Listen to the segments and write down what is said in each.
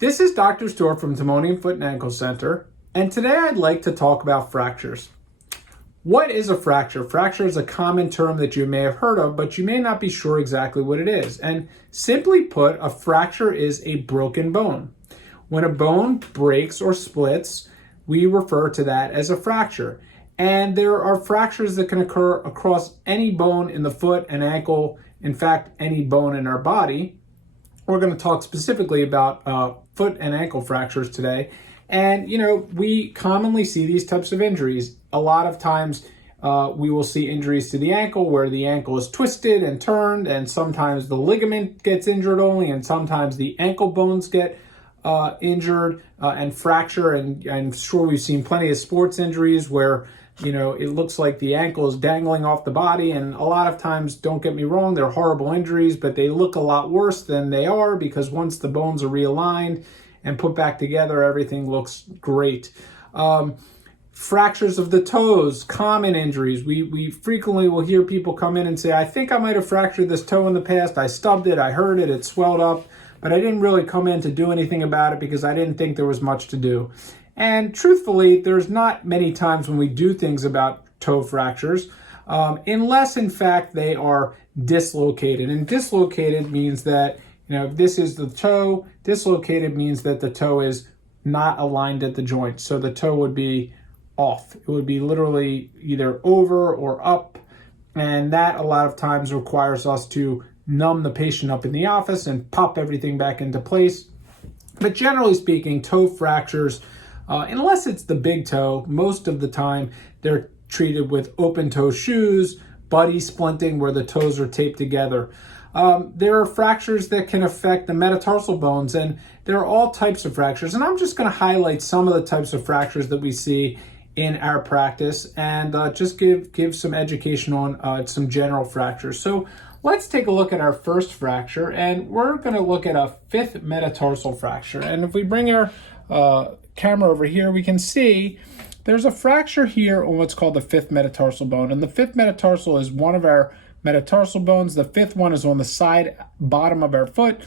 This is Dr. Stewart from Timonian Foot and Ankle Center, and today I'd like to talk about fractures. What is a fracture? Fracture is a common term that you may have heard of, but you may not be sure exactly what it is. And simply put, a fracture is a broken bone. When a bone breaks or splits, we refer to that as a fracture. And there are fractures that can occur across any bone in the foot and ankle, in fact, any bone in our body. We're going to talk specifically about foot and ankle fractures today. And, we commonly see these types of injuries. A lot of times we will see injuries to the ankle where the ankle is twisted and turned, and sometimes the ligament gets injured only, and sometimes the ankle bones get injured and fracture. And I'm sure we've seen plenty of sports injuries where it looks like the ankle is dangling off the body, and a lot of times, don't get me wrong, they're horrible injuries, but they look a lot worse than they are because once the bones are realigned and put back together, everything looks great. Fractures of the toes, common injuries. We frequently will hear people come in and say, I think I might have fractured this toe in the past. I stubbed it, I hurt it, it swelled up, but I didn't really come in to do anything about it because I didn't think there was much to do. And truthfully, there's not many times when we do things about toe fractures, unless in fact they are dislocated. And dislocated means that, this is the toe. Dislocated means that the toe is not aligned at the joint. So the toe would be off. It would be literally either over or up. And that a lot of times requires us to numb the patient up in the office and pop everything back into place. But generally speaking, toe fractures, unless it's the big toe, most of the time they're treated with open toe shoes, buddy splinting where the toes are taped together. There are fractures that can affect the metatarsal bones, and there are all types of fractures. And I'm just going to highlight some of the types of fractures that we see in our practice and just give some education on some general fractures. So let's take a look at our first fracture, and we're going to look at a fifth metatarsal fracture. And if we bring our camera over here, we can see there's a fracture here on what's called the fifth metatarsal bone. And the fifth metatarsal is one of our metatarsal bones. The fifth one is on the side bottom of our foot,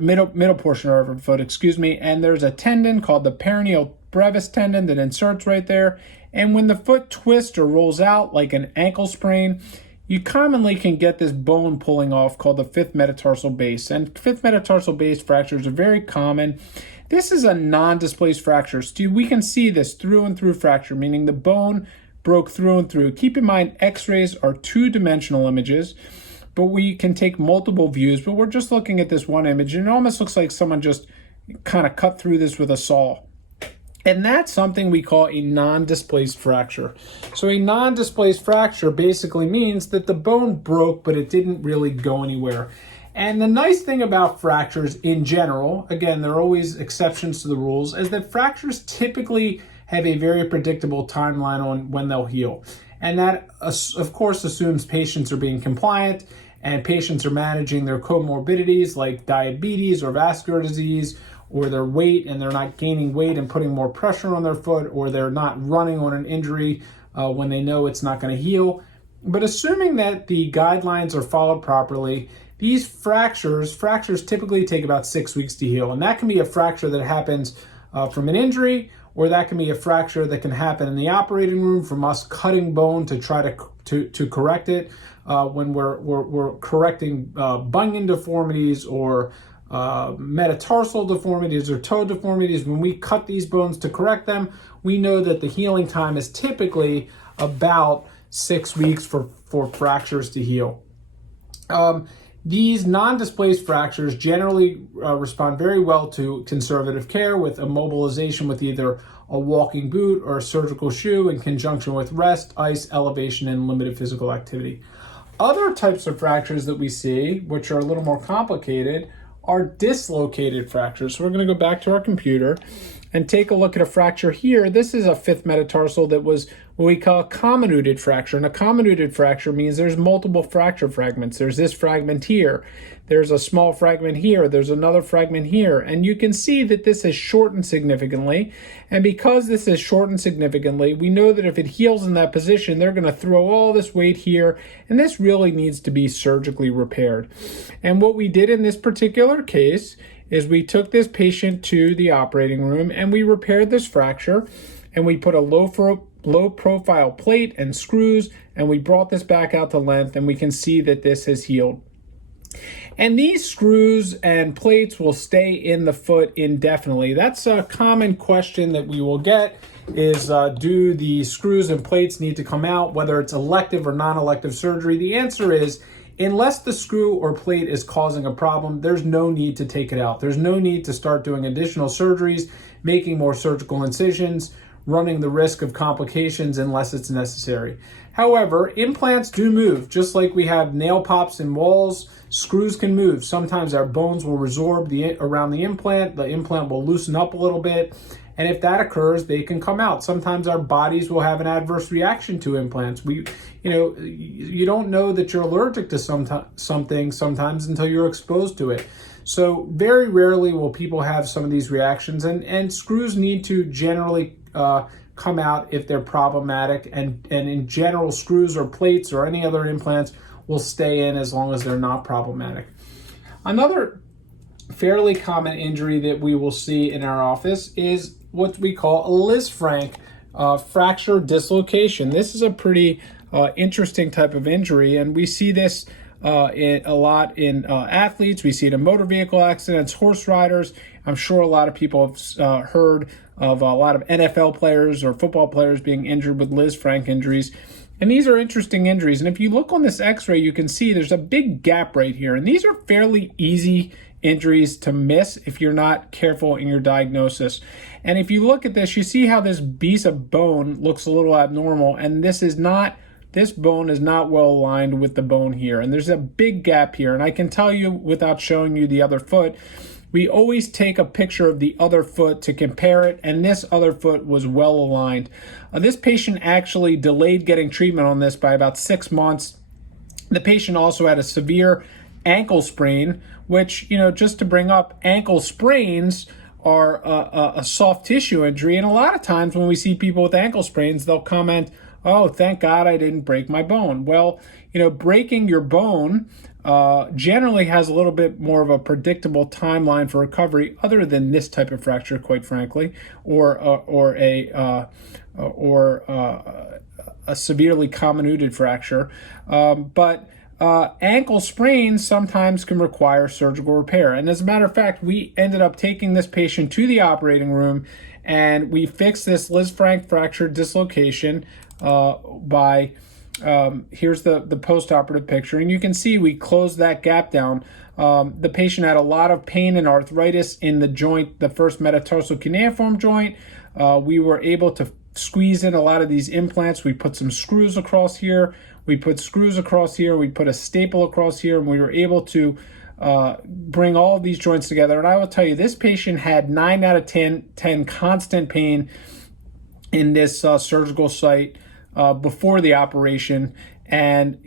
middle portion of our foot, and there's a tendon called the peroneal brevis tendon that inserts right there. And when the foot twists or rolls out like an ankle sprain, you commonly can get this bone pulling off called the fifth metatarsal base. And fifth metatarsal base fractures are very common. This is a non-displaced fracture. So we can see this through and through fracture, meaning the bone broke through and through. Keep in mind, x-rays are two-dimensional images, but we can take multiple views, but we're just looking at this one image, and it almost looks like someone just kind of cut through this with a saw. And that's something we call a non-displaced fracture. So a non-displaced fracture basically means that the bone broke, but it didn't really go anywhere. And the nice thing about fractures in general, again, there are always exceptions to the rules, is that fractures typically have a very predictable timeline on when they'll heal. And that, of course, assumes patients are being compliant and patients are managing their comorbidities like diabetes or vascular disease, or their weight and they're not gaining weight and putting more pressure on their foot, or they're not running on an injury when they know it's not going to heal. But assuming that the guidelines are followed properly, these fractures typically take about 6 weeks to heal. And that can be a fracture that happens from an injury, or that can be a fracture that can happen in the operating room from us cutting bone to try to correct it when we're correcting bunion deformities or metatarsal deformities or toe deformities. When we cut these bones to correct them, we know that the healing time is typically about 6 weeks for fractures to heal. These non-displaced fractures generally respond very well to conservative care with immobilization with either a walking boot or a surgical shoe in conjunction with rest, ice, elevation, and limited physical activity. Other types of fractures that we see, which are a little more complicated, are dislocated fractures. So we're going to go back to our computer and take a look at a fracture here. This is a fifth metatarsal that was what we call a comminuted fracture. And a comminuted fracture means there's multiple fracture fragments. There's this fragment here. There's a small fragment here. There's another fragment here. And you can see that this is shortened significantly. And because this is shortened significantly, we know that if it heals in that position, they're going to throw all this weight here. And this really needs to be surgically repaired. And what we did in this particular case is we took this patient to the operating room and we repaired this fracture, and we put a low profile plate and screws, and we brought this back out to length, and we can see that this has healed. And these screws and plates will stay in the foot indefinitely. That's a common question that we will get is, do the screws and plates need to come out, whether it's elective or non-elective surgery? The answer is, unless the screw or plate is causing a problem, there's no need to take it out. There's no need to start doing additional surgeries, making more surgical incisions, running the risk of complications unless it's necessary. However, implants do move. Just like we have nail pops in walls, screws can move. Sometimes our bones will resorb around the implant will loosen up a little bit, and if that occurs, they can come out. Sometimes our bodies will have an adverse reaction to implants. You don't know that you're allergic to something sometimes until you're exposed to it. So very rarely will people have some of these reactions, and screws need to generally come out if they're problematic, and in general, screws or plates or any other implants will stay in as long as they're not problematic. Another fairly common injury that we will see in our office is what we call a Lisfranc fracture dislocation. This is a pretty interesting type of injury, and we see this a lot in athletes. We see it in motor vehicle accidents, horse riders. I'm sure a lot of people have heard of a lot of NFL players or football players being injured with Lisfranc injuries. And these are interesting injuries. And if you look on this x-ray, you can see there's a big gap right here. And these are fairly easy injuries to miss if you're not careful in your diagnosis. And if you look at this, you see how this piece of bone looks a little abnormal. And this bone is not well aligned with the bone here. And there's a big gap here. And I can tell you without showing you the other foot, we always take a picture of the other foot to compare it, and this other foot was well aligned. This patient actually delayed getting treatment on this by about 6 months. The patient also had a severe ankle sprain, which, just to bring up, ankle sprains are a soft tissue injury, and a lot of times when we see people with ankle sprains, they'll comment, "Oh, thank God I didn't break my bone." Well, breaking your bone generally has a little bit more of a predictable timeline for recovery, other than this type of fracture, quite frankly, or a severely comminuted fracture. But ankle sprains sometimes can require surgical repair. And as a matter of fact, we ended up taking this patient to the operating room, and we fixed this Lisfranc fracture dislocation by here's the post-operative picture, and you can see we closed that gap down. The patient had a lot of pain and arthritis in the joint, the first metatarsal cuneiform joint. We were able to squeeze in a lot of these implants. We put some screws across here. We put screws across here. We put a staple across here, and we were able to bring all of these joints together. And I will tell you, this patient had 9 out of 10 constant pain in this surgical site before the operation, and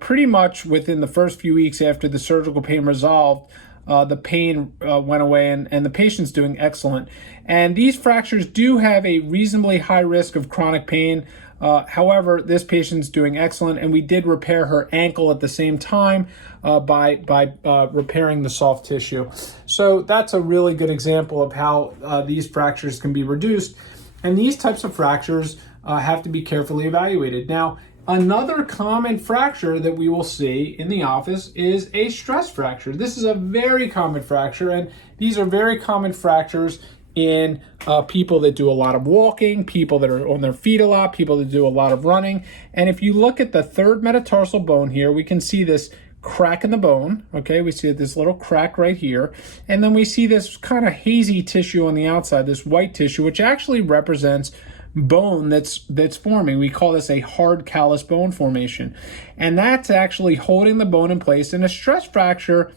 pretty much within the first few weeks after the surgical pain resolved, the pain went away, and the patient's doing excellent. And these fractures do have a reasonably high risk of chronic pain. However, this patient's doing excellent, and we did repair her ankle at the same time by repairing the soft tissue. So that's a really good example of how these fractures can be reduced. And these types of fractures have to be carefully evaluated. Now, another common fracture that we will see in the office is a stress fracture. This is a very common fracture, and these are very common fractures in people that do a lot of walking, people that are on their feet a lot, people that do a lot of running. And if you look at the third metatarsal bone here, we can see this crack in the bone. Okay, we see this little crack right here, and then we see this kind of hazy tissue on the outside, this white tissue, which actually represents bone that's forming. We call this a hard callus bone formation, and that's actually holding the bone in place. And a stress fracture,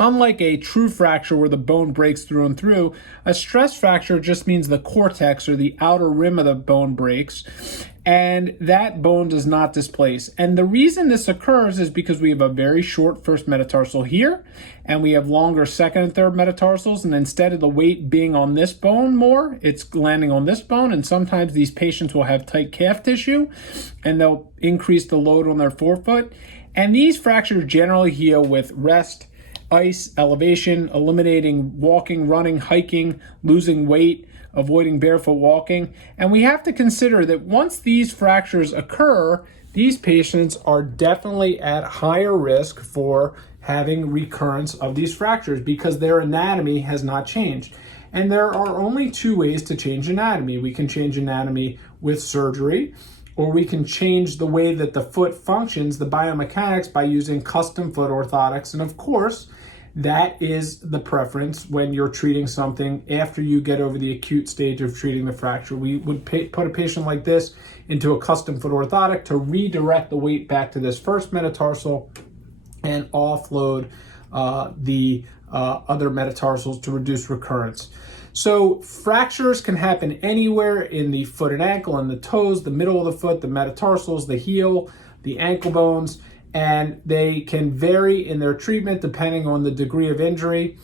unlike a true fracture where the bone breaks through and through, a stress fracture just means the cortex or the outer rim of the bone breaks, and that bone does not displace. And the reason this occurs is because we have a very short first metatarsal here, and we have longer second and third metatarsals, and instead of the weight being on this bone more, it's landing on this bone. And sometimes these patients will have tight calf tissue, and they'll increase the load on their forefoot. And these fractures generally heal with rest ice, elevation, eliminating walking, running, hiking, losing weight, avoiding barefoot walking. And we have to consider that once these fractures occur, these patients are definitely at higher risk for having recurrence of these fractures because their anatomy has not changed. And there are only two ways to change anatomy. We can change anatomy with surgery, or we can change the way that the foot functions, the biomechanics, by using custom foot orthotics. And of course, that is the preference when you're treating something after you get over the acute stage of treating the fracture. We would put a patient like this into a custom foot orthotic to redirect the weight back to this first metatarsal and offload the other metatarsals to reduce recurrence. So fractures can happen anywhere in the foot and ankle, in the toes, the middle of the foot, the metatarsals, the heel, the ankle bones, and they can vary in their treatment depending on the degree of injury.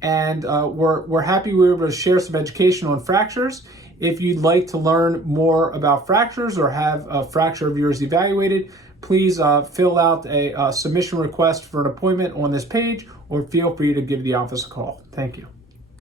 And we're happy we were able to share some education on fractures. If you'd like to learn more about fractures or have a fracture of yours evaluated, please fill out a submission request for an appointment on this page, or feel free to give the office a call. Thank you.